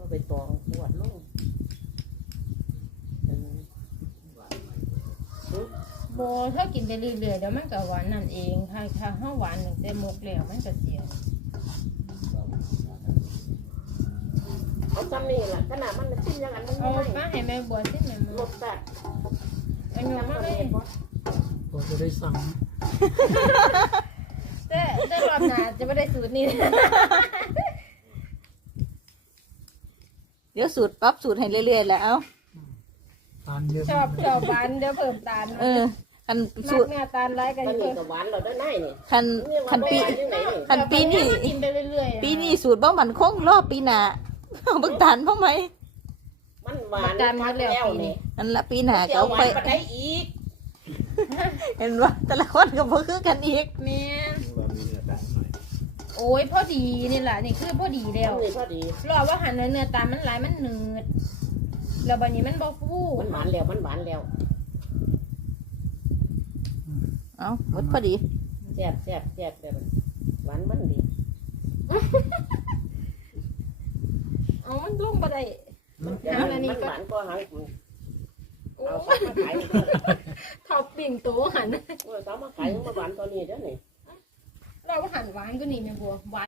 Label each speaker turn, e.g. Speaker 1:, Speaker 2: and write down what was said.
Speaker 1: ไปตองปวดลง
Speaker 2: โบถ้ากินไปเรื่อยๆเดี๋ยวมันก็หวานนั่นเองถ้าห้าหวานหนึ่งแต่มุกแล้วมันก็เสีย
Speaker 1: เอาจำนี่แหละขนาดมันชิ้นยังอันมัน
Speaker 2: เอา
Speaker 1: ไม่
Speaker 2: มาให้แม่บัวที่ไหน
Speaker 1: ร
Speaker 2: มา
Speaker 1: สแต่
Speaker 2: เอาหนูมาเลย
Speaker 3: ผมจะได้สั่ง
Speaker 2: แต่รอบหน้าจะไม่ได้สูตรนี้
Speaker 4: เดี๋ยวสูตรปรับสูตรให้เรื่อยๆแล้วเอา
Speaker 3: ทานเยอะ
Speaker 2: ชอบหวานเดี๋ยวเพิ่มตาล
Speaker 4: คัน
Speaker 2: มั
Speaker 4: สู
Speaker 2: ก
Speaker 4: ตร
Speaker 2: เนื้อตาลไรกัน
Speaker 1: มัน
Speaker 2: เพิ่
Speaker 1: นี่
Speaker 2: ม
Speaker 1: ก็หวานเราได้ไหนนี่
Speaker 4: คันปี คันปีนี้
Speaker 2: กินไปเรื่อยๆ
Speaker 4: ปีนี้สูตรบ่มันคงรอบปีหน้าเอาบักตาลเพราะไหม
Speaker 1: มันหวานพักแล้วนี่
Speaker 4: นั่นละปีหน้าก็
Speaker 1: เดี๋ยว
Speaker 4: เอา
Speaker 1: หวา
Speaker 4: ไป
Speaker 1: นมาได้อีก
Speaker 4: เห็นว่าแต่ละคนก็บ่คือกันอีก
Speaker 2: แม่โอ้ยพอดีนี่แหละนี่คือพอดีแล้ว
Speaker 1: นี่พอดี
Speaker 2: รอว่าหันเนื้อตาลมันหลายมันหนืดแล้วบัดนี้มันบ่ฟู
Speaker 1: มันหวานแล้วมันหวานแล้ว
Speaker 4: เอาหมดพอดี
Speaker 1: แซ่บแซ่บแซ่บแบบหวานมันดี
Speaker 2: เอามันลงบ่ได้
Speaker 1: มันหวานก็หางเอาซับมาขาย
Speaker 2: ท็อปปิ้งโตหัน
Speaker 1: ซับมาขายมาหวานตอนนี้เด้อนี่
Speaker 2: เราว่าหันหวานก็นี่แม่บัวหวาน